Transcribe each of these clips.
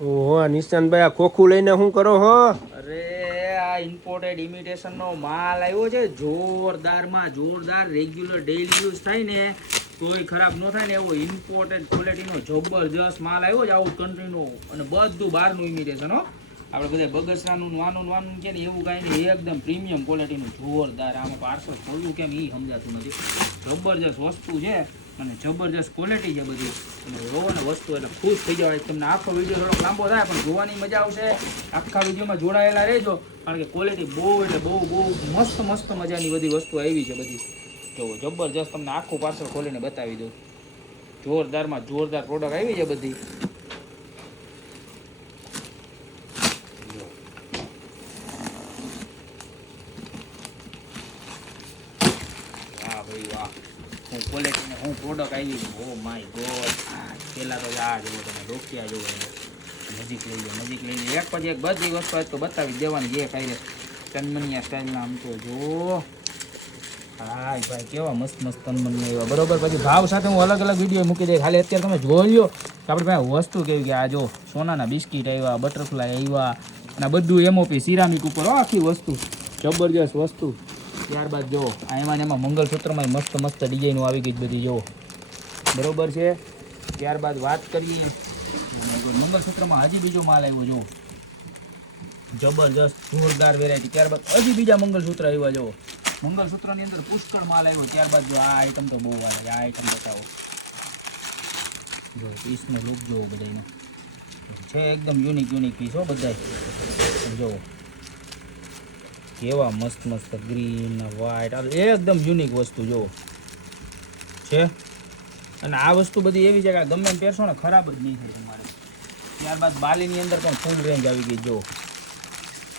ઓહો નિશાંતભાઈ આ ખોખું લઈને શું કરો હો? અરે, આ ઇમ્પોર્ટેડ ઇમિટેશન નો માલ આવ્યો છે. જોરદારમાં જોરદાર રેગ્યુલર ડેઈલી યુઝ થાય ને, તોય ખરાબ ન થાય ને, એવો ઇમ્પોર્ટેડ ક્વોલિટીનો જબરજસ્ત માલ આવ્યો છે આઉટ કન્ટ્રીનો અને બધું બહારનું ઇમિટેશન હો. આપણે બધા બગસરાનું વાનું વાનું છે ને, એવું કાંઈ નહીં, એકદમ પ્રીમિયમ ક્વોલિટીનું જોરદાર, આમાં પાર્સલ ખોલવું કેમ એ સમજાતું નથી. જબરજસ્ત વસ્તુ છે. અને જબરજસ્ત ક્વોલિટી છે બધી. અને જોવો વસ્તુ, એટલે ખુશ થઈ જવાય. તમને આખો વીડિયો થોડોક લાંબો થાય, પણ જોવાની મજા આવશે. આખા વિડીયોમાં જોડાયેલા રહેજો. કારણ કે ક્વોલિટી બહુ એટલે બહુ બહુ મસ્ત મસ્ત મજાની બધી વસ્તુ આવી છે બધી. જોવો, જબરજસ્ત તમને આખું પાર્સલ ખોલીને બતાવી દઉં. જોરદારમાં જોરદાર પ્રોડક્ટ આવી છે બધી. વાહ ભાઈ, વાહ. હું ક્વોલિટી હું પ્રોડક્ટ આવી ઓ માય ગોડ પહેલાં તો આ જોવો તમે, રોક્યા જોવો નજીક લઈ લો, નજીક લઈ લો. એક પછી એક બધી વસ્તુ આજ તો બતાવી દેવાની જે કાંઈ તનમનિયા સ્ટાઇલના આમ તો જો. હાય ભાઈ, કેવા મસ્ત મસ્ત તનમનિયા એવા બરોબર, પછી ભાવ સાથે હું અલગ અલગ વીડિયો મૂકી દઈશ. ખાલી અત્યારે તમે જોઈ લો કે આપણે ભાઈ વસ્તુ કેવી કે આ જો સોનાના બિસ્કિટ આવ્યા બટરફ્લાય આવ્યા, અને બધું એમઓપી સિરામિક ઉપર. આખી વસ્તુ. જબરજસ્ત વસ્તુ. ત્યારબાદ જો, આ એમાં એમાં મંગલસૂત્રમાં મસ્ત મસ્ત ડિઝાઇનો આવી ગઈ બધી, જો. બરોબર છે? ત્યારબાદ વાત કરીએ. મંગલસૂત્રમાં હજી બીજો માલ આવ્યો, જો. જબરજસ્ત, જોરદાર વેરાયટી ત્યારબાદ હજી બીજા મંગલસૂત્ર આવ્યા, જો. મંગલસૂત્રની અંદર પુષ્કળ માલ આવ્યો. ત્યારબાદ જો આ આઈટમ તો બહુ આવે. આ આઈટમ બતાવો. જો પીસનો લુક જોવો બધાનો છે એકદમ યુનિક યુનિક પીસ હો બધાય. જો. કેવા મસ્ત મસ્ત ગ્રીન વ્હાઈટ એકદમ યુનિક વસ્તુ, જુઓ. છે? અને આ વસ્તુ બધી એવી છે કે ગમે એમ પહેરશો ને ખરાબ જ નહીં થાય તમારે. ત્યારબાદ બાલીની અંદર પણ ફૂલ રેન્જ આવી ગઈ જો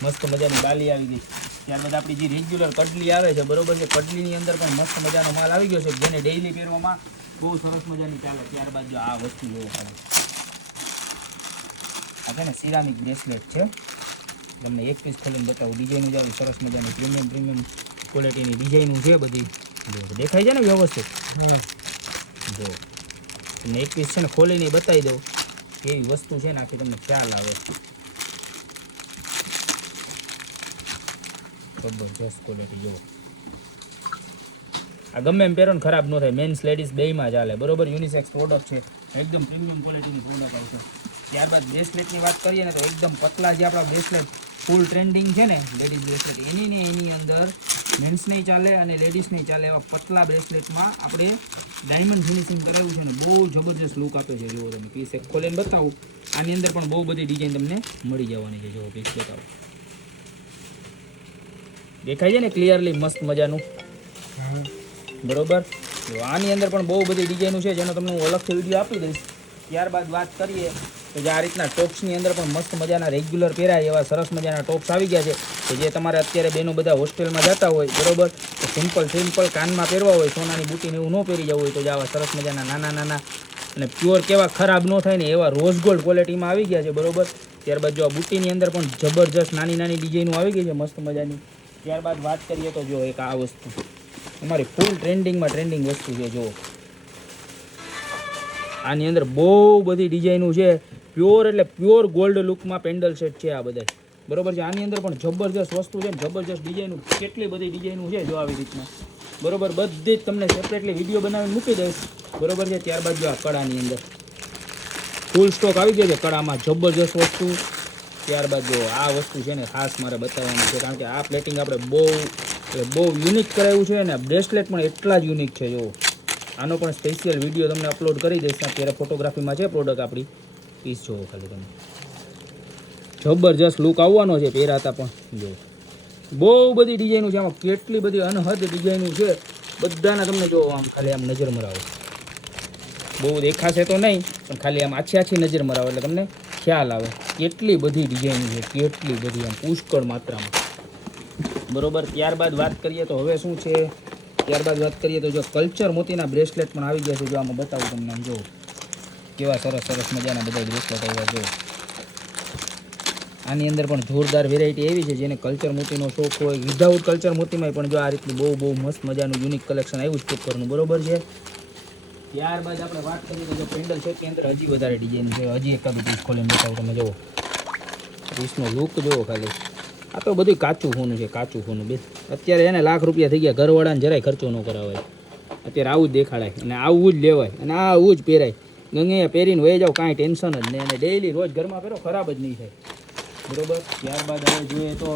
મસ્ત મજાની બાલી આવી ગઈ. ત્યારબાદ આપણી જે રેગ્યુલર કડલી આવે છે, બરોબર છે? કડલીની અંદર પણ મસ્ત મજાનો માલ આવી ગયો છે, જેને ડેઈલી પહેરવામાં બહુ સરસ મજાની ચાલે. ત્યારબાદ જો આ વસ્તુ જોવો તમે. આ છે ને સિરામિક બ્રેસલેટ છે. તમને એક પીસ ખોલીને બતાવું. ડિઝાઇન જ આવી, સરસ મજાની પ્રીમિયમ પ્રીમિયમ ક્વોલિટીની ડિઝાઇનું છે બધી. દેખાય છે ને વ્યવસ્થિત? જો, તમને એક પીસ છે ને ખોલીને બતાવી દઉં. કેવી વસ્તુ છે ને, આખી તમને ખ્યાલ આવે. જબરજસ્ત ક્વોલિટી જુઓ આ ગમે એમ પહેરો ખરાબ ન થાય. મેન્સ લેડીઝ બેયમાં ચાલે બરોબર? યુનિસેક્સ પ્રોડક્ટ છે. એકદમ પ્રીમિયમ ક્વોલિટીની પ્રોડક્ટ આવશે ત્યારબાદ બ્રેસલેટની વાત કરીએ ને, તો એકદમ પતલા જે આપણા બ્રેસલેટ ફૂલ ટ્રેન્ડિંગ છે ને લેડીઝ બ્રેસલેટ એની ને એની અંદર મેન્સ નહીં ચાલે અને લેડીઝ નહીં ચાલે એવા પતલા બ્રેસલેટમાં આપણે ડાયમંડ ફિનિશિંગ કરાવ્યું છે ને, બહુ જબરજસ્ત લુક આપે છે. જુઓ તમે પીસ એક ખોલીને બતાવું. આની અંદર પણ બહુ બધી ડિઝાઇન તમને મળી જવાની છે. જુઓ પીસ બતાવો. દેખાય છે ને ક્લિયરલી મસ્ત મજાનું? બરોબર? આની અંદર પણ બહુ બધી ડિઝાઇનો છે, જેનો તમને હું અલગથી વીડિયો આપી દઈશ. ત્યારબાદ વાત કરીએ તો જે આ રીતના ટોપ્સની અંદર પણ મસ્ત મજાના રેગ્યુલર પહેરાય એવા સરસ મજાના ટોપ્સ આવી ગયા છે. કે જે તમારે અત્યારે બેનો બધા હોસ્ટેલમાં જતા હોય, બરોબર? સિમ્પલ સિમ્પલ કાનમાં પહેરવા હોય, સોનાની બુટીને એવું ન પહેરી જવું હોય તો જે આવા સરસ મજાના નાના નાના અને પ્યોર કેવા ખરાબ ન થાય ને એવા રોઝ ગોલ્ડ ક્વોલિટીમાં આવી ગયા છે, બરોબર? ત્યારબાદ જો આ બુટીની અંદર પણ જબરજસ્ત નાની નાની ડિઝાઇનો આવી ગઈ છે, મસ્ત મજાની. ત્યારબાદ વાત કરીએ તો જો એક આ વસ્તુ. અમારી ફૂલ ટ્રેન્ડિંગમાં ટ્રેન્ડિંગ વસ્તુ છે, જુઓ. આની અંદર બહુ બધી ડિઝાઇનો છે. પ્યોર એટલે પ્યોર ગોલ્ડ લુકમાં પેન્ડલ સેટ છે આ બધા બરોબર છે? આની અંદર પણ જબરજસ્ત વસ્તુ છે ને જબરજસ્ત ડિઝાઇનનું કેટલી બધી ડિઝાઇનું છે જો આવી રીતના. બરોબર? બધી જ તમને સેપરેટલી વીડિયો બનાવીને મૂકી દઈશ. બરોબર છે? ત્યારબાદ જો આ કળાની અંદર. ફૂલ સ્ટોક આવી ગયો છે કળામાં જબરજસ્ત વસ્તુ. ત્યારબાદ જો આ વસ્તુ છે ને ખાસ મારે બતાવવાની છે, કારણ કે આ પ્લેટિંગ આપણે બહુ એટલે બહુ યુનિક કરાવ્યું છે અને બ્રેસલેટ પણ એટલા જ યુનિક છે જો આનો પણ સ્પેશિયલ વીડિયો તમને અપલોડ કરી દઈશ. અત્યારે ફોટોગ્રાફીમાં છે પ્રોડક્ટ આપણી. પીસ જોવો ખાલી તમે. જબરજસ્ત લુક આવવાનો છે પહેરાતા પણ. જો. બહુ બધી ડિઝાઇનો છે, આમાં કેટલી બધી અનહદ ડિઝાઇનો છે. બધાના તમને જો આમ ખાલી આમ નજર મરાવો. બહુ દેખાશે તો નહીં, પણ ખાલી આમ આછી આછી નજર મરાવો એટલે તમને ખ્યાલ આવે. કેટલી બધી ડિઝાઇન છે, કેટલી બધી આમ પુષ્કળ માત્રામાં. બરોબર, ત્યારબાદ વાત કરીએ તો હવે શું છે? ત્યારબાદ વાત કરીએ તો જો કલ્ચર મોતીના બ્રેસલેટ પણ આવી ગયા છે, જો આમાં બતાવું તમને આમ જો. કેવા સરસ સરસ મજાના બધા બ્રેસલેટ આવ્યા જો આની અંદર પણ જોરદાર વેરાયટી એવી છે જેને કલ્ચર મોતીનો શોખ હોય. વિધાઉટ કલ્ચર મોતીમાં પણ જો આ રીતનું બહુ બહુ મસ્ત મજાનું યુનિક કલેક્શન આવ્યું છે પેપરનું બરોબર છે? ત્યારબાદ આપણે વાત કરીએ તો પેન્ડલ સેટની અંદર હજી વધારે ડિઝાઇન છે. હજી એકાદું પીસ ખોલીને બતાવું તમે જુઓ. પીસનો લુક જુઓ ખાલી. આ તો બધું કાચું ફોનું છે, કાચું ફોનું બે, અત્યારે એને લાખ રૂપિયા થઈ ગયા ઘરવાળાને જરાય ખર્ચો ન કરાવાય. અત્યારે આવું જ દેખાડાય અને આવું જ લેવાય અને આવું જ પહેરાય. ગંગે પહેરીને વહી જાવ, કાંઈ ટેન્શન જ નહીં. અને ડેઈલી રોજ ઘરમાં પહેરો, ખરાબ જ નહીં થાય. બરોબર? ત્યારબાદ હવે જોઈએ તો,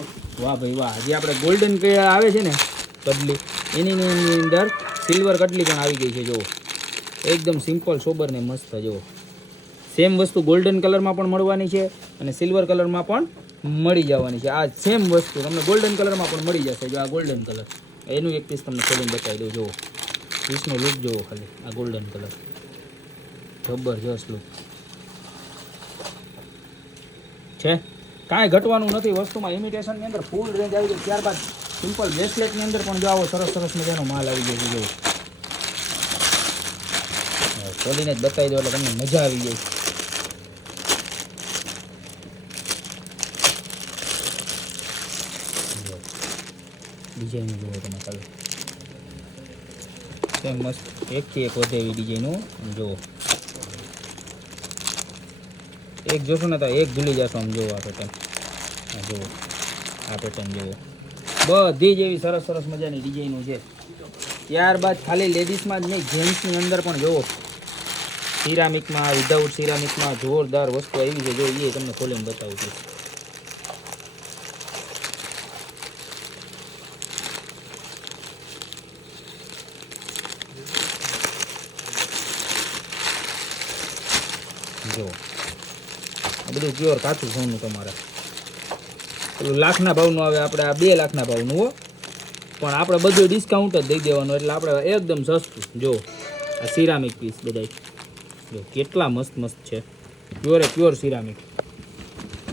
વાહ ભાઈ વાહ જે આપણે ગોલ્ડન આવે છે ને, કડલી. એની અંદર સિલ્વર કડલી પણ આવી ગઈ છે, જુઓ. એકદમ સિમ્પલ સોબર ને મસ્ત, જુઓ. સેમ વસ્તુ ગોલ્ડન કલરમાં પણ મળવાની છે અને સિલ્વર કલરમાં પણ મળી જવાની છે. આ સેમ વસ્તુ, તમને ગોલ્ડન કલરમાં પણ મળી જશે, જો આ ગોલ્ડન કલર એનું એક પીસ તમને ખોલીને બતાવી દઉં, જુઓ. પીસનો લુક જુઓ ખાલી, આ ગોલ્ડન કલર જબરજસ્ત લુક છે? કાંઈ ઘટવાનું નથી વસ્તુમાં. ઇમિટેશનની અંદર ફૂલ રેન્જ આવી ગઈ. ત્યારબાદ સિમ્પલ બ્રેસલેટની અંદર પણ જો આવો સરસ સરસ મજાનો માલ આવી ગયો છે જો ખોલીને જ બતાવી દો એટલે તમને મજા આવી જાય ડિઝાઇન જોવો તમે ખાલી. મસ્ત? એકથી એક વધે એવી ડિઝાઇનો જુઓ. એક જોશો ને તો એક ભૂલી જશો આમ જોવો આ પેટર્ન આ જુઓ આ પેટર્ન જુઓ બધી જ એવી સરસ સરસ મજાની ડિઝાઇનો છે. ત્યારબાદ ખાલી લેડીઝમાં જ નહીં, જેન્ટ્સની અંદર પણ જુઓ સિરામિકમાં, વિધાઉટ સિરામિકમાં જોરદાર વસ્તુ આવી છે. જો એ તમને ખોલીને બતાવું છું જો આ બધું પ્યોર કાચું સોનું તમારે. પેલું લાખના ભાવનું આવે, આપણે આ બે લાખના ભાવનું, હો. પણ આપણે બધું ડિસ્કાઉન્ટ જ દઈ દેવાનું, એટલે આપણે એકદમ સસ્તું. જો, આ સિરામિક પીસ બધાય. જો, કેટલા મસ્ત મસ્ત છે. પ્યોરે પ્યોર સિરામિક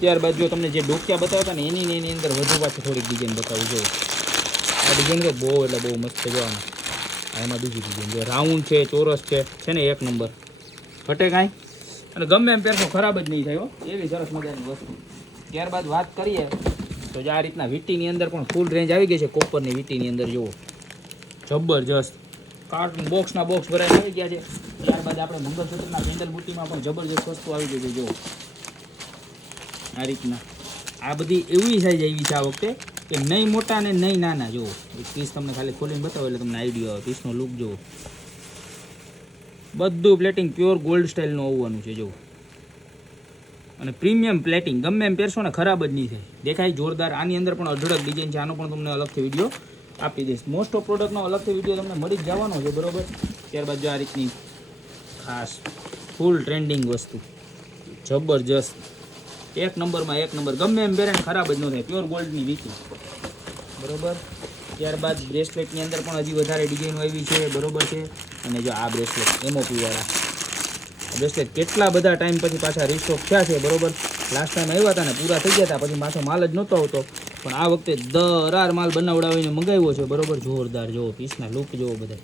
ત્યારબાદ જો તમને જે ડોકિયા બતાવતા ને, એની એની અંદર વધુ પાછી થોડીક ડિઝાઇન બતાવું, જો. આ ડિઝાઇન તો બહુ, એટલે બહુ મસ્ત છે જોવાનું એમાં બીજી ડિઝાઇન જો. રાઉન્ડ છે, ચોરસ છે છે ને એક નંબર ઘટે કાંઈ? અને ગમે એમ પહેરશો ખરાબ જ નહીં થાય એવી સરસ મજાની વસ્તુ. ત્યારબાદ વાત કરીએ તો જે આ રીતના વીટીની અંદર પણ ફૂલ રેન્જ આવી ગઈ છે. કોપરની વીટીની અંદર જુઓ. જબરજસ્ત. કાર્ટૂન બોક્સના બોક્સ ભરાઈ આવી ગયા છે. ત્યારબાદ આપણે મંગળસૂત્રના સેન્ડલ બુટીમાં પણ જબરજસ્ત વસ્તુ આવી ગઈ છે. જુઓ. આ રીતના. આ બધી એવી સાઈઝ આવી છે આ વખતે કે નહીં મોટા ને નહીં નાના. જુઓ. એક પીસ તમને ખાલી ખોલીને બતાવો એટલે તમને આઈડિયા આવે. પીસનો લુક જુઓ. બધું પ્લેટિંગ પ્યોર ગોલ્ડ સ્ટાઇલનું આવવાનું છે, જુઓ. અને પ્રીમિયમ પ્લેટિંગ ગમે એમ પહેરશો ને ખરાબ જ નહીં થાય. દેખાય જોરદાર, આની અંદર પણ અઢળક ડિઝાઇન છે. આનો પણ તમને અલગથી વીડિયો આપી દઈશ. મોસ્ટ ઓફ પ્રોડક્ટનો અલગથી વીડિયો તમને મળી જ જવાનો છે, બરોબર? ત્યારબાદ જો આ રીતની ખાસ ફૂલ ટ્રેન્ડિંગ વસ્તુ. જબરજસ્ત. એક નંબરમાં એક નંબર. ગમે એમ પહેરે ખરાબ જ ન થાય. પ્યોર ગોલ્ડની વીકી બરોબર? ત્યારબાદ બ્રેસલેટની અંદર પણ હજી વધારે ડિઝાઇન આવી છે, બરોબર છે. અને જો આ બ્રેસલેટ એમઓપીવાળા બ્રેસલેટ કેટલા બધા ટાઈમ પછી પાછા રિસ્ટોક થયા છે, બરોબર? લાસ્ટ ટાઈમ આવ્યા હતા ને, પૂરા થઈ ગયા હતા, પછી પાછો માલ જ નહોતો આવતો. પણ આ વખતે દરાર માલ બનાવડાવીને મંગાવ્યો છે, બરોબર? જોરદાર જોવો પીસના લુક જોવો બધા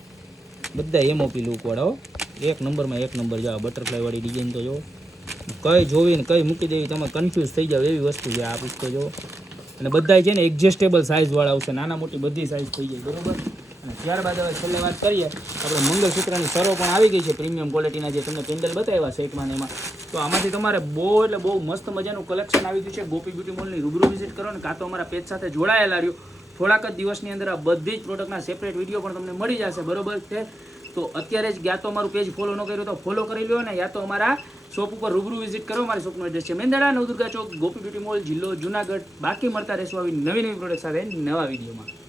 બધા એમઓપી લુકવાળાઓ એક નંબરમાં એક નંબર જો બટરફ્લાયવાળી ડિઝાઇન તો જોવો કઈ જોઈને કઈ મૂકી દેવી, તમે કન્ફ્યુઝ થઈ જાવ એવી વસ્તુ છે, આ પુસ્તકો જો. અને બધા છે ને એડજસ્ટેબલ સાઇઝવાળા આવશે, નાના મોટી બધી સાઇઝ થઈ જાય, બરોબર? ત્યારબાદ હવે છેલ્લે વાત કરીએ, આપણે મંગળસૂત્રની સરો પણ આવી ગઈ છે, પ્રીમિયમ ક્વોલિટીના જે તમને પેન્ડલ બતાવ્યા સેટમાં એમાં. તો આમાંથી તમારે બહુ એટલે બહુ મસ્ત મજાનું કલેક્શન આવી ગયું છે, ગોપી બ્યુટી મોલની રૂબરૂ વિઝિટ કરો ને, કાં તો અમારા પેજ સાથે જોડાયેલા રહ્યો. થોડાક જ દિવસની અંદર આ બધી જ પ્રોડક્ટના સેપરેટ વીડિયો પણ તમને મળી જશે, બરોબર છે? તો અત્યારે જ યા તો અમારું પેજ ફોલો ન કર્યું તો ફોલો કરી લો ને, યા તો અમારા શોપ ઉપર રૂબરૂ વિઝિટ કરો મારી શોપનો એડ્રેસ છે. મેંદડા, નવદુર્ગા ચોક, ગોપી બ્યુટી મોલ, જિલ્લો જુનાગઢ. બાકી મળતા રહેશું આવી નવી નવી પ્રોડક્ટ સાથે નવા વિડીયોમાં